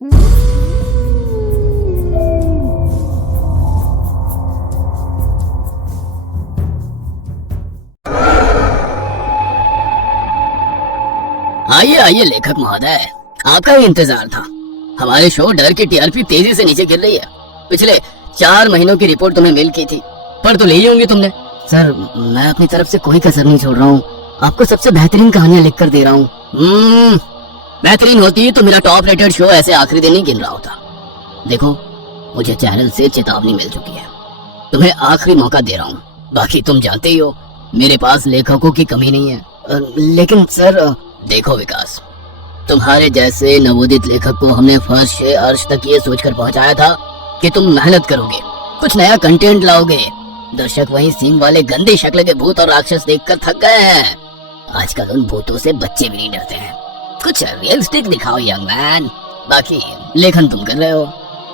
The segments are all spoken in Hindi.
आइए आइए लेखक महोदय, आपका ही इंतजार था। हमारे शो डर की टीआरपी तेजी से नीचे गिर रही है। पिछले 4 महीनों की रिपोर्ट तुम्हें मेल की थी, पर तो ले ही होंगी तुमने। सर, मैं अपनी तरफ से कोई कसर नहीं छोड़ रहा हूँ। आपको सबसे बेहतरीन कहानियां लिख कर दे रहा हूँ। बेहतरीन होती तो मेरा टॉप रेटेड शो ऐसे आखिरी दिन ही गिन रहा होता। देखो, मुझे चैनल से चेतावनी मिल चुकी है। तुम्हें आखिरी मौका दे रहा हूँ। बाकी तुम जानते ही हो, मेरे पास लेखकों की कमी नहीं है। लेकिन सर, देखो विकास, तुम्हारे जैसे नवोदित लेखक को हमने फर्स्ट से अर्श तक ये सोचकर पहुंचाया था कि तुम मेहनत करोगे, कुछ नया कंटेंट लाओगे। दर्शक वही सींग वाले गंदे शक्ल के भूत और राक्षस देखकर थक गए हैं। आजकल उन भूतों से बच्चे भी नहीं डरते हैं। कुछ रियलिस्टिक दिखाओ यंग मैन। बाकी लेखन तुम कर रहे हो,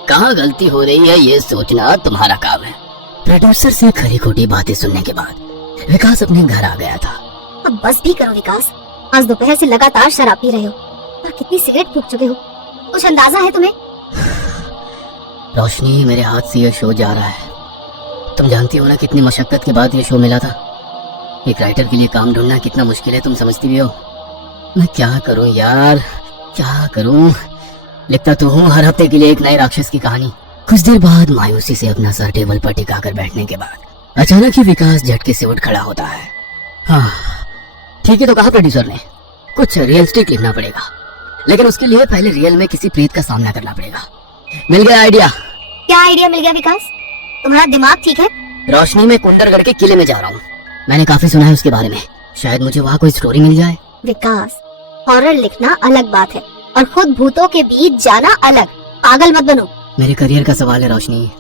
कहाँ गलती हो रही है ये सोचना तुम्हारा काम है। प्रोड्यूसर से खरी खोटी बातें सुनने के बाद विकास अपने घर आ गया था। अब बस भी करो विकास, आज दोपहर से लगातार शराब पी रहे हो और कितनी सिगरेट फूंक चुके हो, कुछ अंदाजा है तुम्हें? रोशनी, मेरे हाथ से ये शो जा रहा है। तुम जानती हो ना कितनी मशक्कत के बाद ये शो मिला था। एक राइटर के लिए काम ढूंढना कितना मुश्किल है, तुम समझती भी हो। मैं क्या करूं यार, क्या करूं। लिखता तो हूँ हर हफ्ते के लिए एक नए राक्षस की कहानी। कुछ देर बाद मायूसी से अपना सर टेबल पर टिकाकर बैठने के बाद अचानक ही विकास झटके से उठ खड़ा होता है। हाँ ठीक है, तो कहा प्रोड्यूसर ने कुछ रियलिस्टिक लिखना पड़ेगा, लेकिन उसके लिए पहले रियल में किसी प्रेत का सामना करना पड़ेगा। मिल गया आइडिया। क्या आइडिया मिल गया विकास? तुम्हारा दिमाग ठीक है? रोशनी में कुंदरगढ़ के किले में जा रहा हूँ। मैंने काफी सुना है उसके बारे में, शायद मुझे वहाँ कोई स्टोरी मिल जाए। विकास, हॉरर लिखना अलग बात है और खुद भूतों के बीच जाना अलग। पागल मत बनो। मेरे करियर का सवाल है रोशनी,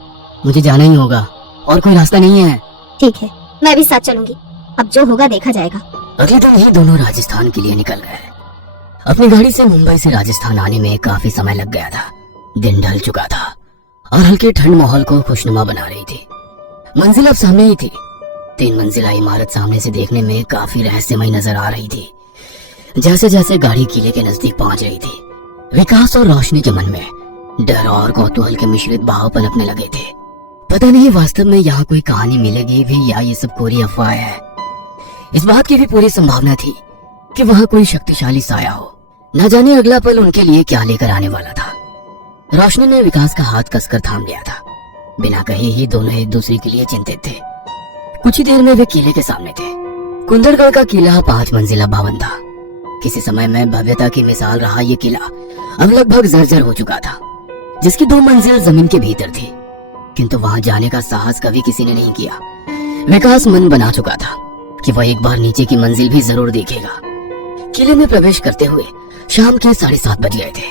मुझे जाना ही होगा और कोई रास्ता नहीं है। ठीक है, मैं भी साथ चलूंगी। अब जो होगा देखा जाएगा। अगले दिन ही दोनों राजस्थान के लिए निकल गए। अपनी गाड़ी से मुंबई से राजस्थान आने में काफी समय लग गया था। दिन ढल चुका था और हल्के ठंड माहौल को खुशनुमा बना रही थी। मंजिल अब सामने ही थी। 3 मंजिला इमारत सामने से देखने में काफी रहस्यमय नजर आ रही थी। जैसे जैसे गाड़ी किले के नजदीक पहुंच रही थी, विकास और रोशनी के मन में डर और कौतूहल के मिश्रित भाव पनपने लगे थे। पता नहीं वास्तव में यहाँ कोई कहानी मिलेगी भी या ये सब कोरी अफवाह है। इस बात की भी पूरी संभावना थी कि वहाँ कोई शक्तिशाली साया हो। न जाने अगला पल उनके लिए क्या लेकर आने वाला था। रोशनी ने विकास का हाथ कसकर थाम लिया था। बिना कहे ही दोनों एक दूसरे के लिए चिंतित थे। कुछ ही देर में वे किले के सामने थे। कुंदरगढ़ का किला 5 मंजिला भवन था। किसी समय में भव्यता की मिसाल रहा ये किला अब लगभग जर्जर हो चुका था, जिसकी 2 मंजिल जमीन के भीतर थी। किंतु वहां जाने का साहस कभी किसी ने नहीं किया। विकास मन बना चुका था कि वह एक बार नीचे की मंजिल भी जरूर देखेगा। किले में प्रवेश करते हुए शाम के 7:30 बज गए थे।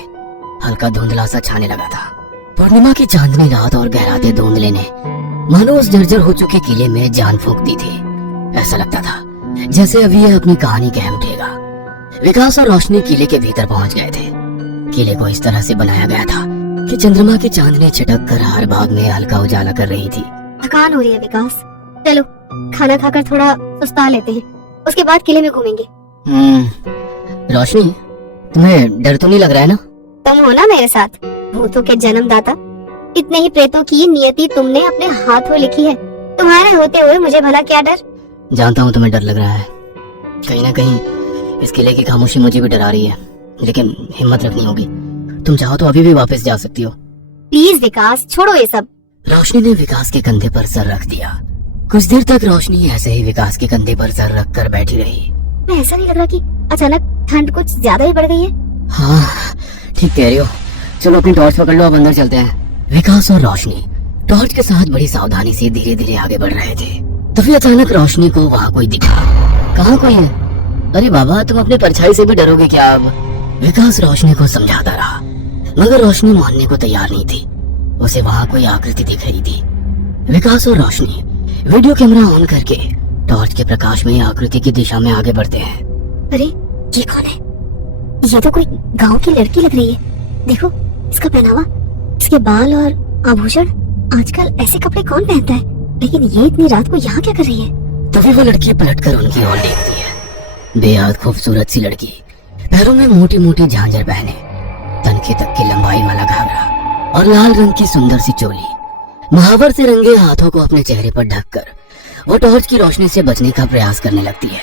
हल्का धुंधला सा छाने लगा था। पूर्णिमा की चांदनी रात और गहराते धुंधले ने मानो उस जर्जर हो चुके किले में जान फूंक दी थी। ऐसा लगता था जैसे अभी यह अपनी कहानी कह उठेगा। विकास और रोशनी किले के भीतर पहुंच गए थे। किले को इस तरह से बनाया गया था कि चंद्रमा की चांदनी छिटक कर हर भाग में हल्का उजाला कर रही थी। थकान हो रही है विकास, चलो खाना खाकर थोड़ा सुस्ता लेते हैं, उसके बाद किले में घूमेंगे। रोशनी, तुम्हें डर तो नहीं लग रहा है ना? तुम हो ना मेरे साथ, भूतों के जन्मदाता। इतने ही प्रेतों की नियति तुमने अपने हाथों लिखी है। तुम्हारे होते हुए मुझे भला क्या डर? जानता हूँ तुम्हें डर लग रहा है। कहीं ना कहीं इस किले की खामोशी मुझे भी डरा रही है, लेकिन हिम्मत रखनी होगी। तुम चाहो तो अभी भी वापस जा सकती हो। प्लीज विकास, छोड़ो ये सब। रोशनी ने विकास के कंधे पर सर रख दिया। कुछ देर तक रोशनी ऐसे ही विकास के कंधे पर सर रख कर बैठी रही। मैं ऐसा नहीं लग रहा कि अचानक ठंड कुछ ज्यादा ही बढ़ गई है? हाँ ठीक कह रही हो। चलो अपनी टॉर्च पकड़ लो, अब अंदर चलते हैं। विकास और रोशनी टॉर्च के साथ बड़ी सावधानी से धीरे धीरे आगे बढ़ रहे थे। तभी अचानक रोशनी को वहाँ कोई दिखा। कहाँ कोई है? अरे बाबा, तुम अपनी परछाई से भी डरोगे क्या अब? विकास रोशनी को समझाता रहा, मगर रोशनी मानने को तैयार नहीं थी। उसे वहाँ कोई आकृति दिख रही थी। विकास और रोशनी वीडियो कैमरा ऑन करके टॉर्च के प्रकाश में आकृति की दिशा में आगे बढ़ते हैं। अरे ये कौन है? ये तो कोई गांव की लड़की लग रही है। देखो इसका पहनावा, इसके बाल और आभूषण। आजकल ऐसे कपड़े कौन पहनता है? लेकिन ये इतनी रात को यहाँ क्या कर रही है? तभी वो लड़की पलटकर उनकी ओर देखती है। बेहद खूबसूरत सी लड़की, पैरों में मोटी मोटी झांझर पहने, तनखे तक की लंबाई वाला घाघरा और लाल रंग की सुंदर सी चोली। महावर से रंगे हाथों को अपने चेहरे पर ढककर वो टॉर्च की रोशनी से बचने का प्रयास करने लगती है।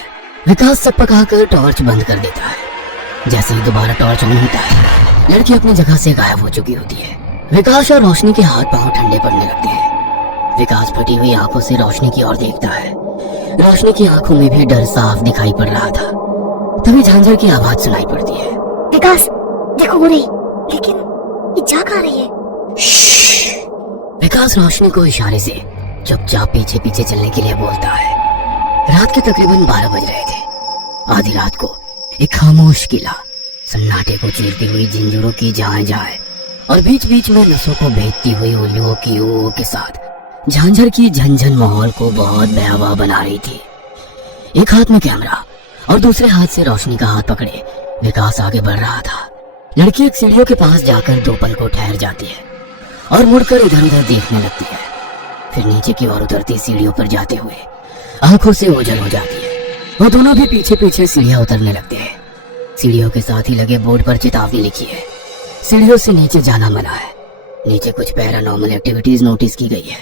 विकास सब पकाकर टॉर्च बंद कर देता है। जैसे ही दोबारा टॉर्च ऑन होता है, लड़की अपनी जगह से गायब हो चुकी होती है। विकास और रोशनी के हाथ पांव ठंडे पड़ने लगते हैं। विकास फटी हुई आंखों से रोशनी की ओर देखता है। रोशनी की आंखों में भी डर साफ दिखाई पड़ रहा था। तभी झांझर की आवाज सुनाई पड़ती है। विकास देखो वो रही, लेकिन ये जा कहाँ रही है? विकास रोशनी को इशारे से चुपचाप पीछे पीछे चलने के लिए बोलता है। रात के तकरीबन 12 बज रहे थे। आधी रात को एक खामोश किला सन्नाटे को चीरती हुई झिंझुरों की जाए जाए और बीच बीच में नसों को भेदती हुई उल्लुओं की ऊ के साथ झांझर की झंझन माहौल को बहुत भयावह बना रही थी। एक हाथ में कैमरा और दूसरे हाथ से रोशनी का हाथ पकड़े विकास आगे बढ़ रहा था। लड़की एक सीढ़ियों के पास जाकर 2 पल को ठहर जाती है और मुड़कर इधर उधर देखने लगती है। फिर नीचे की ओर उतरती सीढ़ियों पर जाते हुए आंखों से ओझल हो जाती है। वो दोनों भी पीछे पीछे सीढ़ियां उतरने लगते हैं। सीढ़ियों के साथ ही लगे बोर्ड पर चेतावनी लिखी है, सीढ़ियों से नीचे जाना मना है। नीचे कुछ पैरानॉर्मल एक्टिविटीज नोटिस की गई है।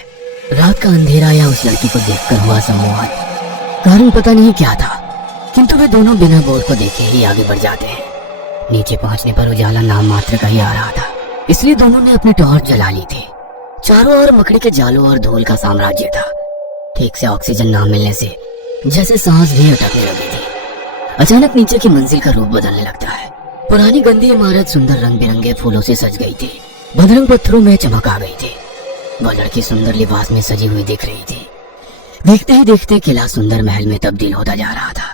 रात का अंधेरा या उस लड़की को देखकर हुआ सम्मोहन, कारण पता नहीं क्या था, किंतु वे दोनों बिना बोर्ड को देखे ही आगे बढ़ जाते हैं। नीचे पहुंचने पर उजाला नाम मात्र का ही आ रहा था, इसलिए दोनों ने अपनी टॉर्च जला ली थी। चारों ओर मकड़ी के जालों और धूल का साम्राज्य था। ठीक से ऑक्सीजन ना मिलने से जैसे सांस भी अटकने लगी थी। अचानक नीचे की मंजिल का रूप बदलने लगता है। पुरानी गंदी इमारत सुंदर रंग बिरंगे फूलों से सज गई थी। बदरंग पत्थरों में चमक आ गई थी। वह लड़की सुंदर लिबास में सजी हुई दिख रही थी। देखते ही देखते किला सुंदर महल में तब्दील होता जा रहा था।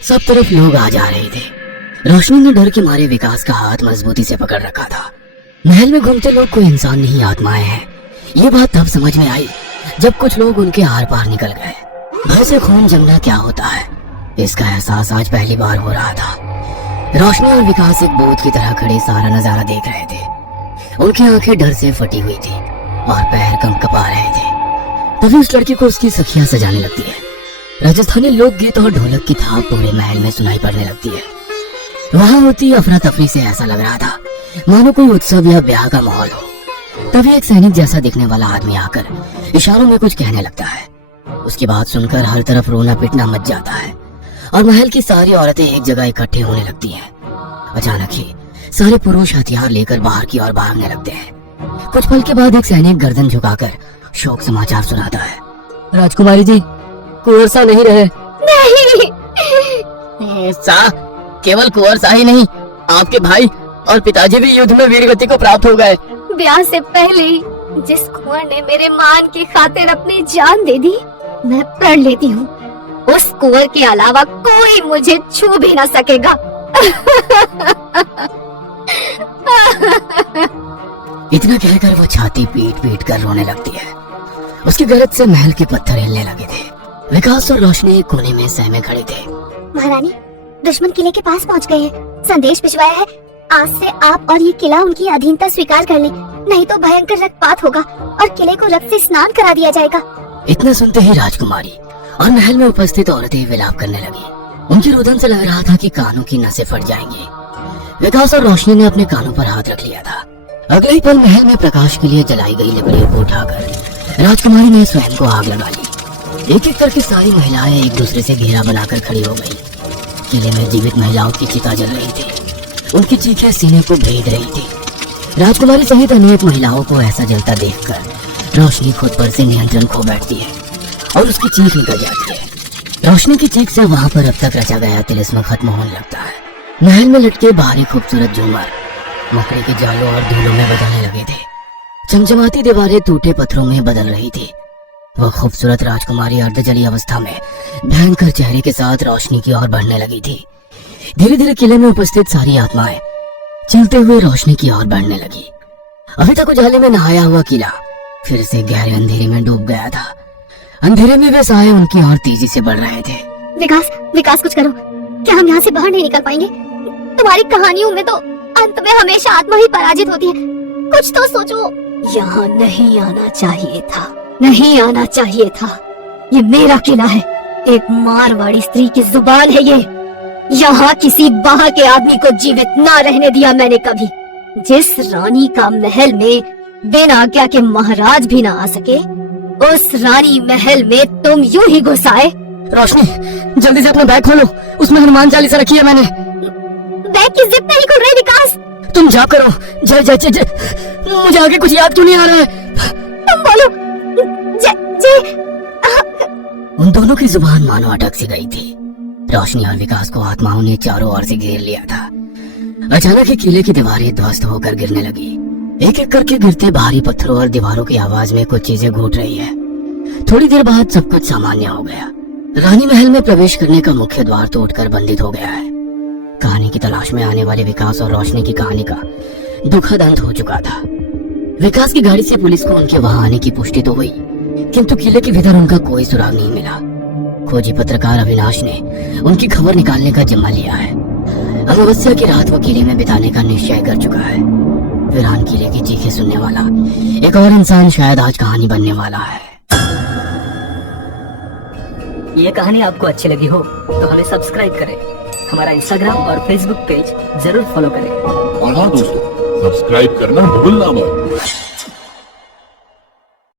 सब तरफ लोग आ जा रहे थे। रोशनी ने डर के मारे विकास का हाथ मजबूती से पकड़ रखा था। महल में घूमते लोग कोई इंसान नहीं, आत्माएं हैं। ये बात तब समझ में आई जब कुछ लोग उनके आर पार निकल गए। भय से खून जमना क्या होता है, इसका एहसास आज पहली बार हो रहा था। रोशनी और विकास एक बोझ की तरह खड़े सारा नजारा देख रहे थे। उनकी आंखें डर से फटी हुई थी और पैर कंपकपा रहे थे। तभी उस लड़की को उसकी सखियां सजाने लगती है। राजस्थानी लोकगीत और ढोलक की थाप पूरे महल में सुनाई पड़ने लगती है। वहां होती अफरा तफरी से ऐसा लग रहा था मानो कोई उत्सव या ब्याह का माहौल हो। तभी एक सैनिक जैसा दिखने वाला आदमी आकर इशारों में कुछ कहने लगता है। उसकी बात सुनकर हर तरफ रोना पीटना मच जाता है और महल की सारी औरतें एक जगह इकट्ठे होने लगती हैं। अचानक ही सारे पुरुष हथियार लेकर बाहर की ओर भागने लगते हैं। कुछ पल के बाद एक सैनिक गर्दन झुकाकर शोक समाचार सुनाता है। राजकुमारी जी, कुंवर सा नहीं रहे। नहीं। सा केवल कुंवर सा ही नहीं, आपके भाई और पिताजी भी युद्ध में वीरगति को प्राप्त हो गए। ब्याह से पहले ही जिस कुंवर ने मेरे मान की खातिर अपनी जान दे दी, मैं प्रण लेती हूँ उस कुंवर के अलावा कोई मुझे छू भी ना सकेगा। इतना कहकर वो छाती पीट पीट कर रोने लगती है। उसकी गरज से महल के पत्थर हिलने लगे थे। विकास और रोशनी एक कोने में सहमे खड़े थे। महारानी, दुश्मन किले के पास पहुंच गए हैं। संदेश भिजवाया है, आज से आप और ये किला उनकी अधीनता स्वीकार कर लें, नहीं तो भयंकर रक्तपात होगा और किले को रक्त से स्नान करा दिया जाएगा। इतना सुनते ही राजकुमारी और महल में उपस्थित औरतें विलाप करने लगी। उनकी रुदन से लग रहा था कि कानों की नसें फट जाएंगी। विकास और रोशनी ने अपने कानों पर हाथ रख लिया था। अगले ही पल महल में प्रकाश के लिए जलाई गई लकड़ियों को उठाकर राजकुमारी ने स्वयं को आग लगा ली। एक एक करके सारी महिलाएं एक दूसरे से घेरा बनाकर खड़ी हो गई। किले में जीवित महिलाओं की चिता जल रही थी। उनकी चीखें सीने को भेद रही थी। राजकुमारी सहित अनेक महिलाओं को ऐसा जलता देखकर रोशनी खुद पर से नियंत्रण खो बैठती है और उसकी चीख निकल जाती है। रोशनी की चीख से वहां पर अब तक रचा गया तिलिस्म खत्म होने लगता है। महल में लटके बाहरी खूबसूरत झूमर मकड़ी के जालों और धूलों में बदलने लगे थे। चमचमाती दीवारें टूटे पत्थरों में बदल रही थी। वह खूबसूरत राजकुमारी अर्धजली अवस्था में भयंकर चेहरे के साथ रोशनी की ओर बढ़ने लगी थी। धीरे धीरे किले में उपस्थित सारी आत्माएं चलते हुए रोशनी की ओर बढ़ने लगी। अभी तक उजाले में नहाया हुआ किला फिर से गहरे अंधेरे में डूब गया था। अंधेरे में वे साए उनकी ओर तेजी से बढ़ रहे थे। विकास कुछ करो, क्या हम यहाँ से बाहर नहीं निकल पाएंगे? तुम्हारी कहानियों में तो अंत में हमेशा आत्मा ही पराजित होती है। कुछ तो सोचो। यहाँ नहीं आना चाहिए था, नहीं आना चाहिए था। ये मेरा किला है, एक मारवाड़ी स्त्री की जुबान है ये। यहाँ किसी बाहर के आदमी को जीवित ना रहने दिया मैंने कभी। जिस रानी का महल में बिना आज्ञा के महाराज भी ना आ सके, उस रानी महल में तुम यूं ही घुस आए। रोशनी, जल्दी से अपना बैग खोलो, उसमें हनुमान चालीसा रखी है मैंने। बैग की जिप नहीं खुल रही विकास। तुम जा करो। जय जय जय जय। मुझे आगे कुछ याद क्यों नहीं आ रहा है? तुम बोलो। जय जय। उन दोनों की जुबान मानो अटक सी गई थी। रोशनी और विकास को आत्माओं ने चारों ओर से घेर लिया था। अचानक ही किले की दीवारें ध्वस्त होकर गिरने लगी। एक एक करके गिरते भारी पत्थरों और दीवारों की आवाज में कुछ चीजें घूट रही है। थोड़ी देर बाद सब कुछ सामान्य हो गया। रानी महल में प्रवेश करने का मुख्य द्वार टूटकर बंदित हो गया है। कहानी की तलाश में आने वाले विकास और रोशनी की कहानी का दुखद अंत हो चुका था। विकास की गाड़ी से पुलिस को उनके वहां आने की पुष्टि तो हुई, किंतु किले के भीतर उनका कोई सुराग नहीं मिला। खोजी पत्रकार अविनाश ने उनकी खबर निकालने का जिम्मा लिया है। अमावस्या की रात वो किले में बिताने का निश्चय कर चुका है। वीरान किले की चीखें सुनने वाला एक और इंसान शायद आज कहानी बनने वाला है। ये कहानी आपको अच्छी लगी हो तो हमें सब्सक्राइब करें, हमारा इंस्टाग्राम और फेसबुक पेज जरूर फॉलो करें। और हाँ दोस्तों, सब्सक्राइब करना भूलना मत।